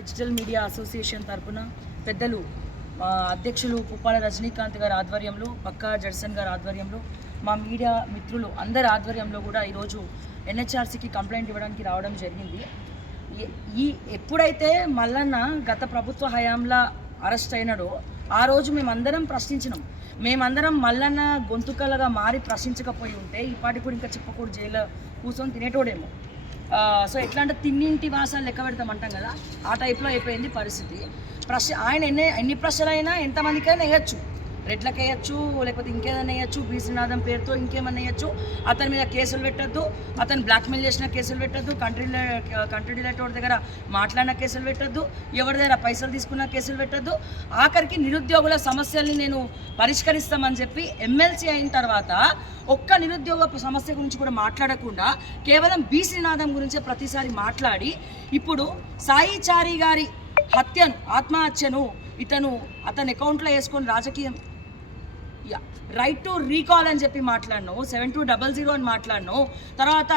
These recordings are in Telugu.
డిజిటల్ మీడియా అసోసియేషన్ తరపున పెద్దలు మా అధ్యక్షులు పుప్పాల రజనీకాంత్ గారి ఆధ్వర్యంలో పక్కా జడ్సన్ గారి ఆధ్వర్యంలో మా మీడియా మిత్రులు అందరి ఆధ్వర్యంలో కూడా ఈరోజు ఎన్హెచ్ఆర్సీకి కంప్లైంట్ ఇవ్వడానికి రావడం జరిగింది. ఈ- ఈ ఎప్పుడైతే మల్లన్న గత ప్రభుత్వ హయాంలో అరెస్ట్ అయినాడో ఆ రోజు మేమందరం ప్రశ్నించినాం. మేమందరం మల్లన్న గొంతుకలుగా మారి ప్రశ్నించకపోయి ఉంటే ఈ పాటి కూడా ఇంకా చెప్పకూడదు జైల్లో కూర్చొని తినేటోడేమో. సో ఎట్లా అంటే తిన్నింటి వాసాలు లెక్క పెడతాం అంటాం కదా ఆ టైప్లో అయిపోయింది పరిస్థితి. ప్రశ్న ఆయన ఎన్ని ఎన్ని ప్రశ్నలైనా అయినా ఎంతమందికైనా వేయచ్చు. రెడ్లకు వేయచ్చు లేకపోతే ఇంకేదైనా వేయచ్చు బీసీనాథం పేరుతో ఇంకేమన్నా వేయచ్చు. అతని మీద కేసులు పెట్టద్దు అతను బ్లాక్మెయిల్ చేసిన కేసులు పెట్టద్దు కంట్రీ కంట్రీ డిలేటోడ్ దగ్గర మాట్లాడిన కేసులు పెట్టద్దు ఎవరి దగ్గర పైసలు తీసుకున్న కేసులు పెట్టద్దు. ఆఖరికి నిరుద్యోగుల సమస్యల్ని నేను పరిష్కరిస్తామని చెప్పి ఎమ్మెల్సీ అయిన తర్వాత ఒక్క నిరుద్యోగ సమస్య గురించి కూడా మాట్లాడకుండా కేవలం బీసీ నినాదం గురించే ప్రతిసారి మాట్లాడి ఇప్పుడు సాయి చారి గారి హత్యను ఆత్మహత్యను ఇతను అతని అకౌంట్లో వేసుకొని రాజకీయం రైట్ టు రీకాల్ అని చెప్పి మాట్లాడినావు సెవెన్ టూ డబల్ జీరో అని మాట్లాడినావు. తర్వాత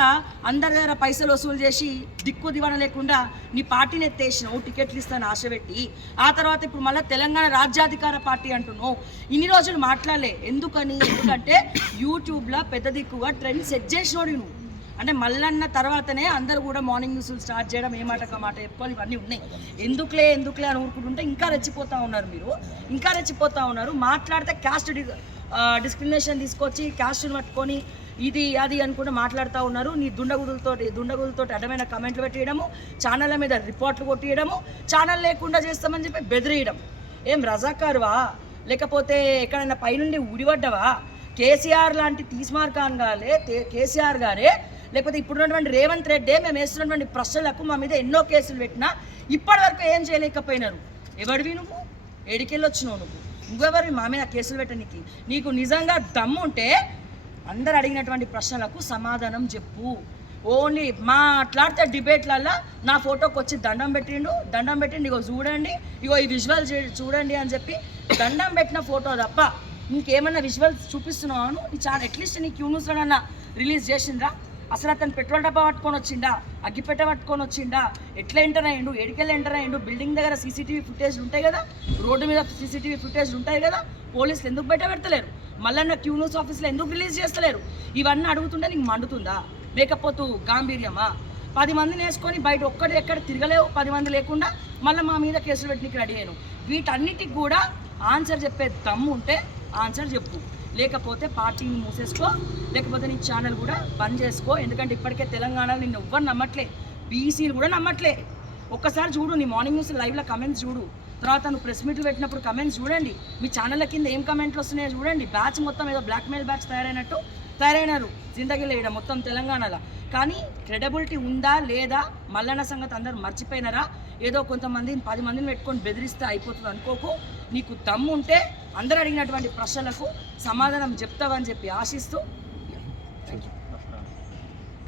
అందరి దగ్గర పైసలు వసూలు చేసి దిక్కు దివాన లేకుండా నీ పార్టీని ఎత్తేసినావు టికెట్లు ఇస్తాను ఆశ పెట్టి. ఆ తర్వాత ఇప్పుడు మళ్ళీ తెలంగాణ రాజ్యాధికార పార్టీ అంటున్నావు. ఇన్ని రోజులు మాట్లాడలే. ఎందుకని? ఎందుకంటే యూట్యూబ్లో పెద్ద దిక్కుగా ట్రెండ్ సెట్ చేసినోడు నువ్వు. అంటే మల్లన్న తర్వాతనే అందరూ కూడా మార్నింగ్ న్యూస్లు స్టార్ట్ చేయడం ఏ మాట మాట ఇవన్నీ ఉన్నాయి. ఎందుకులే ఎందుకులే అని ఊరుకుంటుంటే ఇంకా రెచ్చిపోతూ ఉన్నారు మీరు. ఇంకా రెచ్చిపోతూ ఉన్నారు. మాట్లాడితే క్యాస్ట్ డిస్క్రిమినేషన్ తీసుకొచ్చి క్యాస్ట్ని పట్టుకొని ఇది అది అనుకుంటూ మాట్లాడుతూ ఉన్నారు. నీ దుండగుదులతో దుండగుదులతో అడ్డమైన కమెంట్లు పెట్టేయడము ఛానళ్ళ మీద రిపోర్ట్లు కొట్టియడము ఛానల్ లేకుండా చేస్తామని చెప్పి బెదిరేయడం. ఏం రజాకారువా? లేకపోతే ఎక్కడైనా పైనుండి ఉడిపడ్డవా కేసీఆర్ లాంటి తీస్మార్ ఖాన్ గారే కేసీఆర్ గారే లేకపోతే ఇప్పుడున్నటువంటి రేవంత్ రెడ్డి మేము వేస్తున్నటువంటి ప్రశ్నలకు మా మీద ఎన్నో కేసులు పెట్టినా ఇప్పటి వరకు ఏం చేయలేకపోయినారు. ఎవడివి నువ్వు? ఏడికెళ్ళి వచ్చినావు నువ్వు? నువ్వెవరు మా మీద కేసులు పెట్టడానికి నీకు నిజంగా దమ్ము ఉంటే అందరు అడిగినటువంటి ప్రశ్నలకు సమాధానం చెప్పు. ఓన్లీ మాట్లాడితే డిబేట్లల్లో నా ఫోటోకి వచ్చి దండం పెట్టిండు. దండం పెట్టిండు ఇగో చూడండి. ఇగో ఈ విజువల్ చూడండి అని చెప్పి దండం పెట్టిన ఫోటో తప్ప ఇంకేమన్నా విజువల్స్ చూపిస్తున్నావు నీ చాలా అట్లీస్ట్ నీ క్యూ న్యూస్లోనన్నా రిలీజ్ చేసిండ్రా? అసలు అతను పెట్రోల్ డబ్బా పట్టుకొని వచ్చిండా? అగ్గిపెట్ట పట్టుకొని వచ్చిండా? ఎట్లా ఎంటర్ అయ్యిండు? ఎడికెళ్ళి ఎంటర్ అయ్యిండు? బిల్డింగ్ దగ్గర సీసీటీవీ ఫుటేజ్ ఉంటాయి కదా? రోడ్డు మీద సీసీటీవీ ఫుటేజ్ ఉంటాయి కదా? పోలీసులు ఎందుకు బయట పెడతలేరు? మళ్ళీ క్యూ న్యూస్ ఆఫీస్లో ఎందుకు రిలీజ్ చేస్తలేరు? ఇవన్నీ అడుగుతుంటే నీకు మండుతుందా? లేకపోతూ గాంభీర్యమా? పది మందిని వేసుకొని బయట ఒక్కటి ఎక్కడ తిరగలేవు? పది మంది లేకుండా మళ్ళీ మా మీద కేసులు పెట్టడానికి రెడీ అయ్యాను వీటన్నిటికి కూడా ఆన్సర్ చెప్పే దమ్ము ఉంటే ఆన్సర్ చెప్పు. లేకపోతే పార్టీని మూసేసుకో లేకపోతే నీ ఛానల్ కూడా బంద్ చేసుకో. ఎందుకంటే ఇప్పటికే తెలంగాణలో నిన్ను ఎవ్వరు నమ్మట్లే. బీసీలు కూడా నమ్మట్లే. ఒక్కసారి చూడు నీ మార్నింగ్ న్యూస్ లైవ్లో కమెంట్స్ చూడు. తర్వాత నువ్వు ప్రెస్ మీట్లు పెట్టినప్పుడు కమెంట్స్ చూడండి. మీ ఛానళ్ళ కింద ఏం కమెంట్లు వస్తున్నాయో చూడండి. బ్యాచ్ మొత్తం ఏదో బ్లాక్మెయిల్ బ్యాచ్ తయారైనట్టు తయారైనారు. జిందగీలో ఇక్కడ మొత్తం తెలంగాణలో. కానీ క్రెడబిలిటీ ఉందా లేదా మల్లన్న సంగతి అందరూ మర్చిపోయినారా? ఏదో కొంతమందిని పది మందిని పెట్టుకొని బెదిరిస్తే అయిపోతుంది అనుకోకు. నీకు దమ్ము ఉంటే అందరు అడిగినటువంటి ప్రశ్నలకు సమాధానం చెప్తావని చెప్పి ఆశిస్తూ థ్యాంక్ యూ